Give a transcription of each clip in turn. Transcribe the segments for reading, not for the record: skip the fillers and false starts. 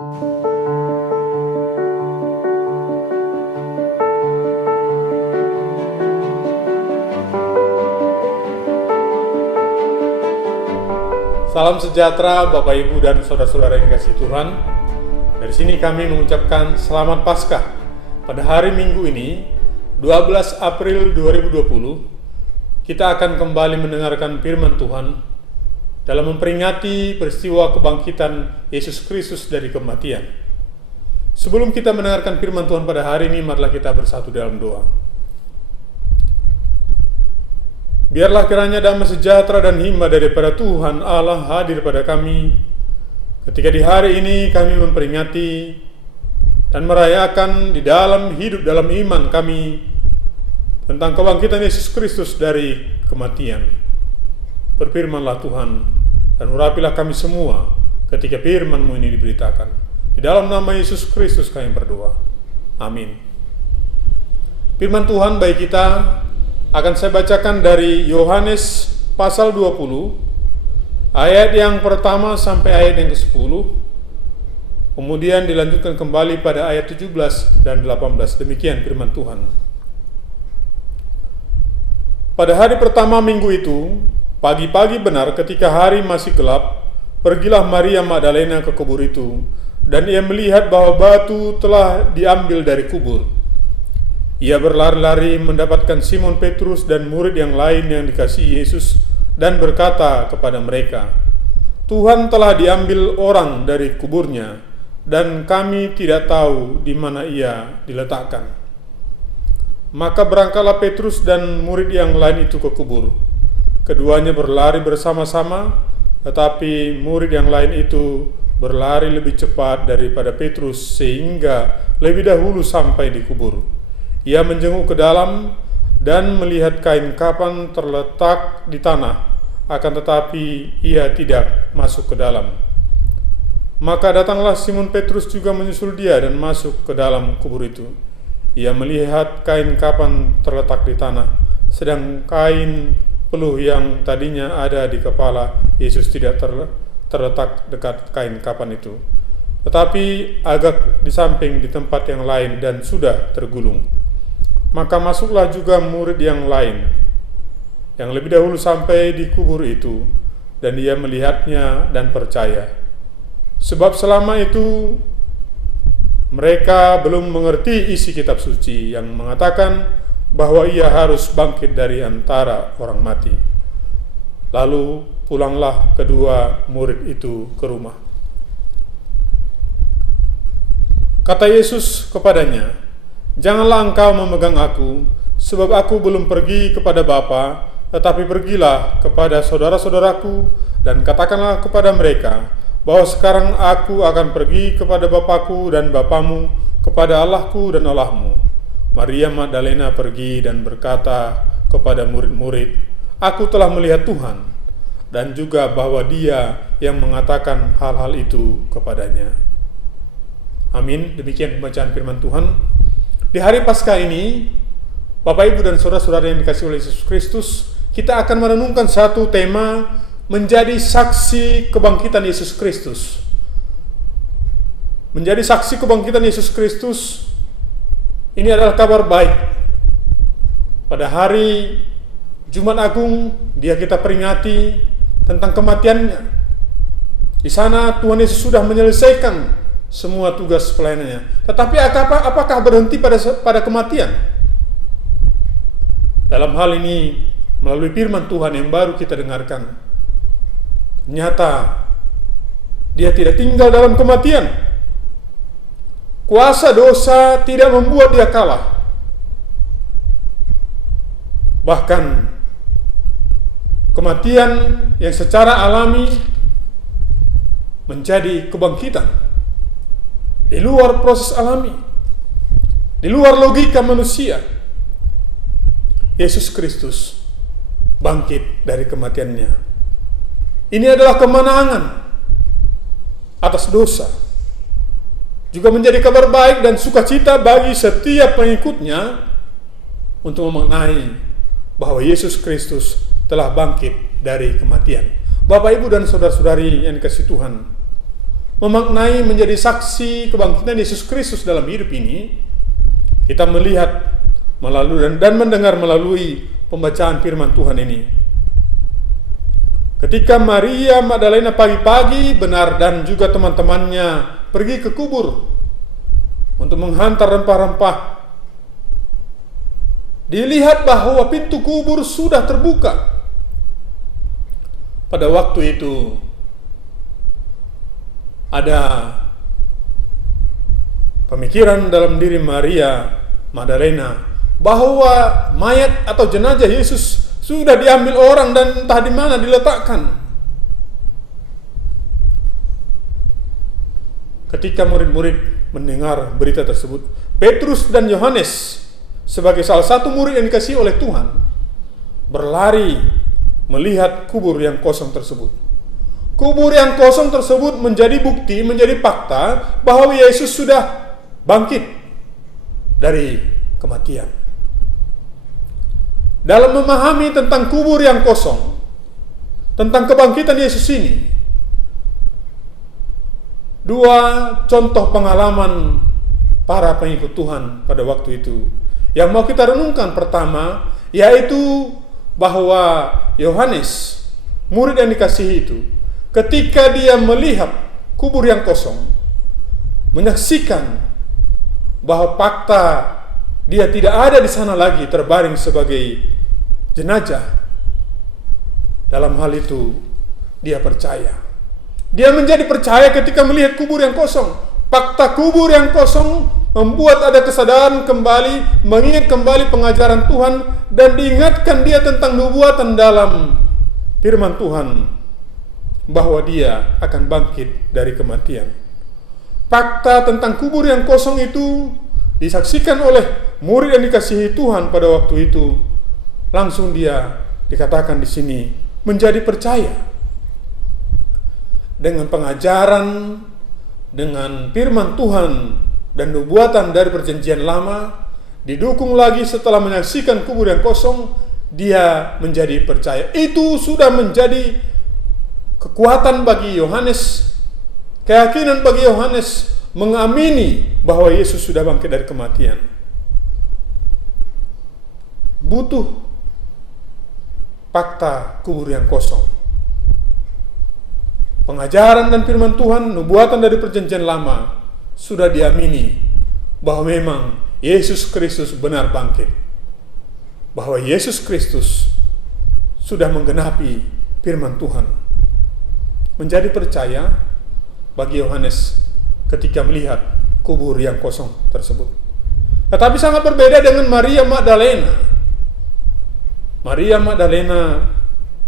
Salam sejahtera Bapak Ibu dan saudara-saudara yang dikasihi Tuhan. Dari sini kami mengucapkan Selamat Paskah pada hari Minggu ini, 12 April 2020. Kita akan kembali mendengarkan firman Tuhan dalam memperingati peristiwa kebangkitan Yesus Kristus dari kematian. Sebelum kita mendengarkan firman Tuhan pada hari ini, marilah kita bersatu dalam doa. Biarlah kiranya damai sejahtera dan hikmat daripada Tuhan Allah hadir pada kami ketika di hari ini kami memperingati dan merayakan di dalam hidup dalam iman kami tentang kebangkitan Yesus Kristus dari kematian. Berfirmanlah Tuhan dan urapilah kami semua ketika firman-Mu ini diberitakan. Di dalam nama Yesus Kristus kami berdoa. Amin. Firman Tuhan bagi kita akan saya bacakan dari Yohanes pasal 20 ayat yang pertama sampai ayat yang ke-10, kemudian dilanjutkan kembali pada ayat 17 dan 18. Demikian firman Tuhan. Pada hari pertama minggu itu, pagi-pagi benar ketika hari masih gelap, pergilah Maria Magdalena ke kubur itu, dan ia melihat bahwa batu telah diambil dari kubur. Ia berlari-lari mendapatkan Simon Petrus dan murid yang lain yang dikasihi Yesus dan berkata kepada mereka, "Tuhan telah diambil orang dari kuburnya dan kami tidak tahu di mana ia diletakkan." Maka berangkatlah Petrus dan murid yang lain itu ke kubur. Keduanya berlari bersama-sama, tetapi murid yang lain itu berlari lebih cepat daripada Petrus sehingga lebih dahulu sampai di kubur. Ia menjenguk ke dalam dan melihat kain kapan terletak di tanah, akan tetapi ia tidak masuk ke dalam. Maka datanglah Simon Petrus juga menyusul dia dan masuk ke dalam kubur itu. Ia melihat kain kapan terletak di tanah, sedang kain peluh yang tadinya ada di kepala Yesus tidak terletak dekat kain kapan itu, tetapi agak di samping di tempat yang lain dan sudah tergulung. Maka masuklah juga murid yang lain, yang lebih dahulu sampai di kubur itu, dan ia melihatnya dan percaya. Sebab selama itu mereka belum mengerti isi kitab suci yang mengatakan bahwa ia harus bangkit dari antara orang mati. Lalu pulanglah kedua murid itu ke rumah. Kata Yesus kepadanya, "Janganlah engkau memegang aku, sebab aku belum pergi kepada Bapa, tetapi pergilah kepada saudara-saudaraku dan katakanlah kepada mereka bahwa sekarang aku akan pergi kepada Bapakku dan Bapamu, kepada Allahku dan Allahmu." Maria Magdalena pergi dan berkata kepada murid-murid, "Aku telah melihat Tuhan," dan juga bahwa Dia yang mengatakan hal-hal itu kepadanya. Amin. Demikian pembacaan firman Tuhan. Di hari Paskah ini, Bapak Ibu dan saudara-saudara yang dikasihi oleh Yesus Kristus, kita akan merenungkan satu tema, menjadi saksi kebangkitan Yesus Kristus. Menjadi saksi kebangkitan Yesus Kristus, ini adalah kabar baik. Pada hari Jumat Agung, dia kita peringati tentang kematiannya. Di sana Tuhan Yesus sudah menyelesaikan semua tugas pelayanannya. Tetapi apakah berhenti pada kematian? Dalam hal ini, melalui firman Tuhan yang baru kita dengarkan, ternyata dia tidak tinggal dalam kematian. Kuasa dosa tidak membuat dia kalah. Bahkan kematian yang secara alami menjadi kebangkitan di luar proses alami, di luar logika manusia. Yesus Kristus bangkit dari kematiannya. Ini adalah kemenangan atas dosa, juga menjadi kabar baik dan sukacita bagi setiap pengikutnya untuk memenai bahwa Yesus Kristus telah bangkit dari kematian. Bapak, Ibu, dan saudara-saudari yang dikasihi Tuhan, memaknai menjadi saksi kebangkitan Yesus Kristus dalam hidup ini, kita melihat melalui dan mendengar melalui pembacaan firman Tuhan ini. Ketika Maria Magdalena pagi-pagi benar dan juga teman-temannya pergi ke kubur untuk menghantar rempah-rempah, dilihat bahwa pintu kubur sudah terbuka. Pada waktu itu ada pemikiran dalam diri Maria Magdalena bahwa mayat atau jenazah Yesus sudah diambil orang dan entah di mana diletakkan. Ketika murid-murid mendengar berita tersebut, Petrus dan Yohanes sebagai salah satu murid yang dikasihi oleh Tuhan berlari melihat kubur yang kosong tersebut. Kubur yang kosong tersebut menjadi bukti, menjadi fakta bahwa Yesus sudah bangkit dari kematian. Dalam memahami tentang kubur yang kosong, tentang kebangkitan Yesus ini, dua contoh pengalaman para pengikut Tuhan pada waktu itu yang mau kita renungkan. Pertama, yaitu bahwa Yohanes, murid yang dikasihi itu, ketika dia melihat kubur yang kosong, menyaksikan bahwa fakta dia tidak ada di sana lagi terbaring sebagai jenazah. Dalam hal itu dia percaya. Dia menjadi percaya ketika melihat kubur yang kosong. Fakta kubur yang kosong membuat ada kesadaran kembali, mengingat kembali pengajaran Tuhan, dan diingatkan dia tentang nubuatan dalam firman Tuhan bahwa dia akan bangkit dari kematian. Fakta tentang kubur yang kosong itu disaksikan oleh murid yang dikasihi Tuhan pada waktu itu. Langsung dia dikatakan di sini menjadi percaya. Dengan pengajaran, dengan firman Tuhan dan nubuatan dari perjanjian lama, didukung lagi setelah menyaksikan kubur yang kosong, dia menjadi percaya. Itu sudah menjadi kekuatan bagi Yohanes, keyakinan bagi Yohanes mengamini bahwa Yesus sudah bangkit dari kematian. Butuh fakta kubur yang kosong. Pengajaran dan firman Tuhan, nubuatan dari perjanjian lama sudah diamini bahwa memang Yesus Kristus benar bangkit. Bahwa Yesus Kristus sudah menggenapi firman Tuhan. Menjadi percaya bagi Yohanes ketika melihat kubur yang kosong tersebut. Tetapi sangat berbeda dengan Maria Magdalena. Maria Magdalena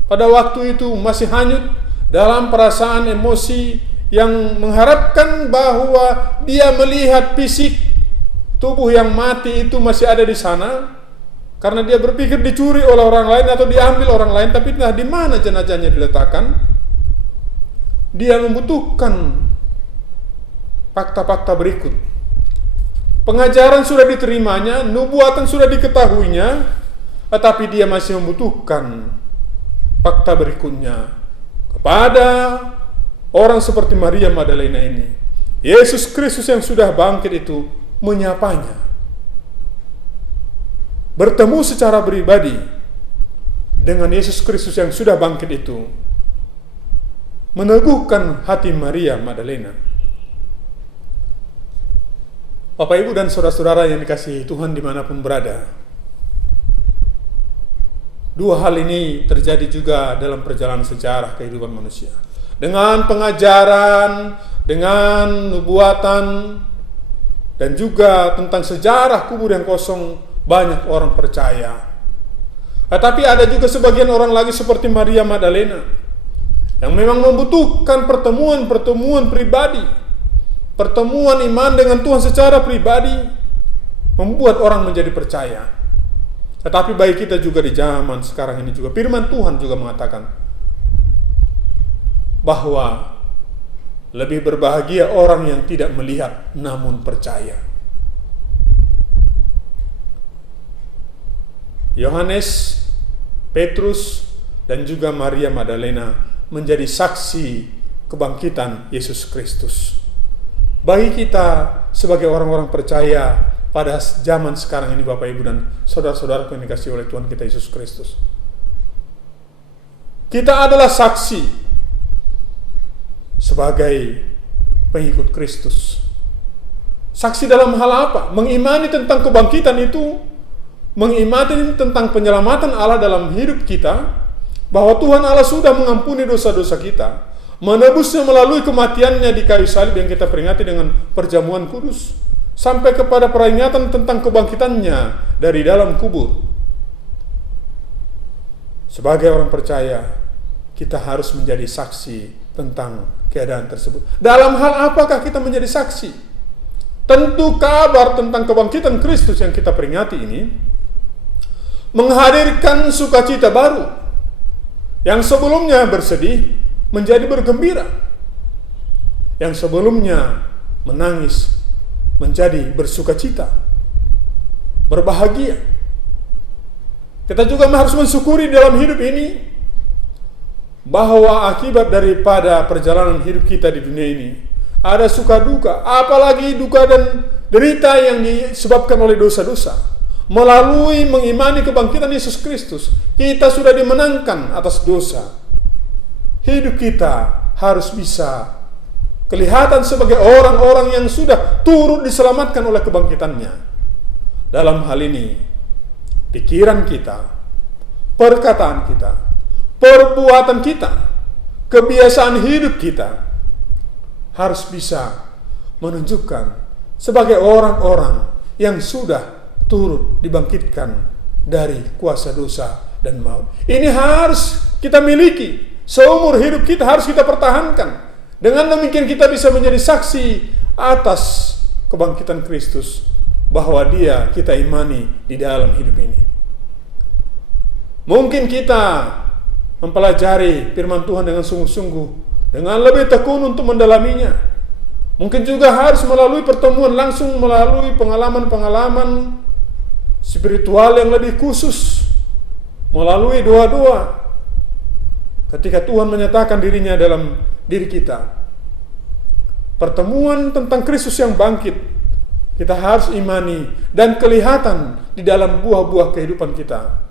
pada waktu itu masih hanyut dalam perasaan emosi yang mengharapkan bahwa dia melihat fisik tubuh yang mati itu masih ada di sana, karena dia berpikir dicuri oleh orang lain atau diambil orang lain, tapi entah di mana jenazahnya diletakkan. Dia membutuhkan fakta-fakta berikut. Pengajaran sudah diterimanya, nubuatan sudah diketahuinya, tetapi dia masih membutuhkan fakta berikutnya kepada orang seperti Maria Magdalena ini. Yesus Kristus yang sudah bangkit itu menyapanya, bertemu secara pribadi dengan Yesus Kristus yang sudah bangkit itu, meneguhkan hati Maria Magdalena. Bapak, Ibu, dan saudara-saudara yang dikasihi Tuhan dimanapun berada, dua hal ini terjadi juga dalam perjalanan sejarah kehidupan manusia. Dengan pengajaran, dengan nubuatan, dan juga tentang sejarah kubur yang kosong, banyak orang percaya. Tetapi ada juga sebagian orang lagi seperti Maria Magdalena yang memang membutuhkan pertemuan pribadi, pertemuan iman dengan Tuhan secara pribadi, membuat orang menjadi percaya. Tetapi baik kita juga di zaman sekarang ini juga, firman Tuhan juga mengatakan bahwa lebih berbahagia orang yang tidak melihat namun percaya. Yohanes, Petrus, dan juga Maria Magdalena menjadi saksi kebangkitan Yesus Kristus. Bagi kita sebagai orang-orang percaya pada zaman sekarang ini, Bapak Ibu dan saudara-saudara yang dikasihi oleh Tuhan kita Yesus Kristus, kita adalah saksi sebagai pengikut Kristus. Saksi dalam hal apa? Mengimani tentang kebangkitan itu, mengimani tentang penyelamatan Allah dalam hidup kita, bahwa Tuhan Allah sudah mengampuni dosa-dosa kita, menebusnya melalui kematiannya di kayu salib yang kita peringati dengan perjamuan kudus, sampai kepada peringatan tentang kebangkitannya dari dalam kubur. Sebagai orang percaya, kita harus menjadi saksi tentang keadaan tersebut. Dalam hal apakah kita menjadi saksi? Tentu kabar tentang kebangkitan Kristus yang kita peringati ini menghadirkan sukacita baru, yang sebelumnya bersedih menjadi bergembira, yang sebelumnya menangis menjadi bersukacita, berbahagia. Kita juga harus mensyukuri dalam hidup ini bahwa akibat daripada perjalanan hidup kita di dunia ini ada suka duka, apalagi duka dan derita yang disebabkan oleh dosa-dosa. Melalui mengimani kebangkitan Yesus Kristus, kita sudah dimenangkan atas dosa. Hidup kita harus bisa kelihatan sebagai orang-orang yang sudah turut diselamatkan oleh kebangkitannya. Dalam hal ini, pikiran kita, perkataan kita, perbuatan kita, kebiasaan hidup kita harus bisa menunjukkan sebagai orang-orang yang sudah turut dibangkitkan dari kuasa dosa dan maut. Ini harus kita miliki seumur hidup kita, harus kita pertahankan. Dengan demikian kita bisa menjadi saksi atas kebangkitan Kristus, bahwa Dia kita imani di dalam hidup ini. Mungkin kita mempelajari firman Tuhan dengan sungguh-sungguh, dengan lebih tekun untuk mendalaminya. Mungkin juga harus melalui pertemuan langsung, melalui pengalaman-pengalaman spiritual yang lebih khusus, melalui doa-doa ketika Tuhan menyatakan dirinya dalam diri kita. Pertemuan tentang Kristus yang bangkit kita harus imani dan kelihatan di dalam buah-buah kehidupan kita.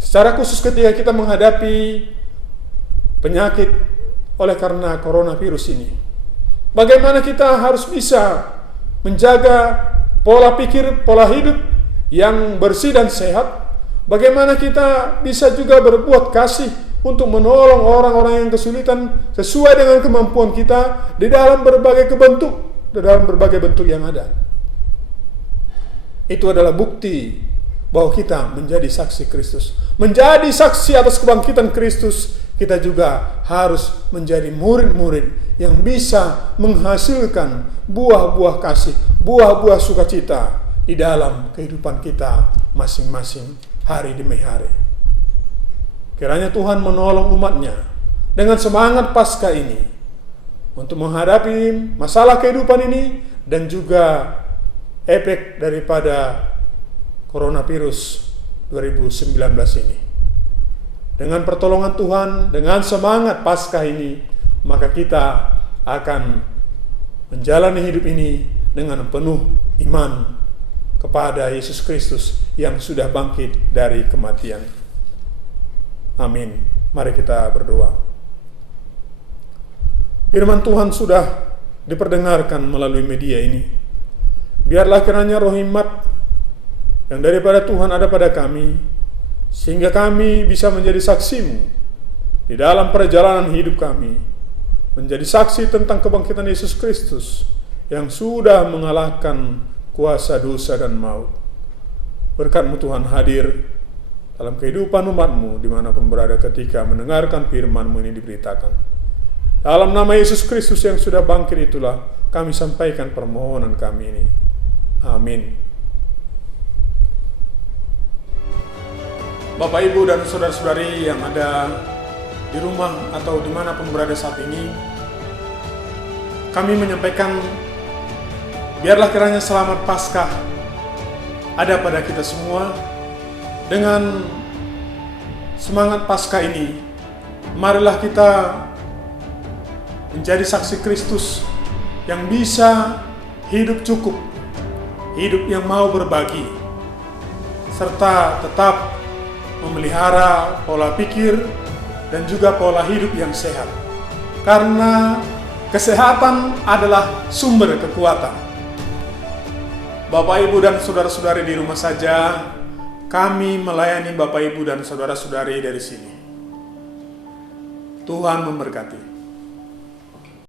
Secara khusus ketika kita menghadapi penyakit oleh karena coronavirus ini, bagaimana kita harus bisa menjaga pola pikir, pola hidup yang bersih dan sehat. Bagaimana kita bisa juga berbuat kasih untuk menolong orang-orang yang kesulitan sesuai dengan kemampuan kita di dalam berbagai bentuk yang ada. Itu adalah bukti bahwa kita menjadi saksi Kristus. Menjadi saksi atas kebangkitan Kristus, kita juga harus menjadi murid-murid yang bisa menghasilkan buah-buah kasih, buah-buah sukacita di dalam kehidupan kita masing-masing hari demi hari. Kiranya Tuhan menolong umatnya dengan semangat Paskah ini untuk menghadapi masalah kehidupan ini dan juga efek daripada coronavirus 2019 ini. Dengan pertolongan Tuhan, dengan semangat Paskah ini, maka kita akan menjalani hidup ini dengan penuh iman kepada Yesus Kristus yang sudah bangkit dari kematian. Amin. Mari kita berdoa. Firman Tuhan sudah diperdengarkan melalui media ini. Biarlah kiranya roh hikmat yang daripada Tuhan ada pada kami, sehingga kami bisa menjadi saksi-Mu di dalam perjalanan hidup kami, menjadi saksi tentang kebangkitan Yesus Kristus yang sudah mengalahkan kuasa dosa dan maut. Berkat-Mu Tuhan hadir dalam kehidupan umat-Mu dimanapun berada ketika mendengarkan firman-Mu ini diberitakan. Dalam nama Yesus Kristus yang sudah bangkit itulah kami sampaikan permohonan kami ini. Amin. Bapak, Ibu, dan saudara-saudari yang ada di rumah atau dimanapun berada saat ini, kami menyampaikan biarlah kiranya selamat Paskah ada pada kita semua. Dengan semangat Paskah ini, marilah kita menjadi saksi Kristus yang bisa hidup cukup, hidup yang mau berbagi, serta tetap memelihara pola pikir dan juga pola hidup yang sehat. Karena kesehatan adalah sumber kekuatan. Bapak, Ibu, dan saudara-saudari di rumah saja, kami melayani Bapak, Ibu, dan saudara-saudari dari sini. Tuhan memberkati.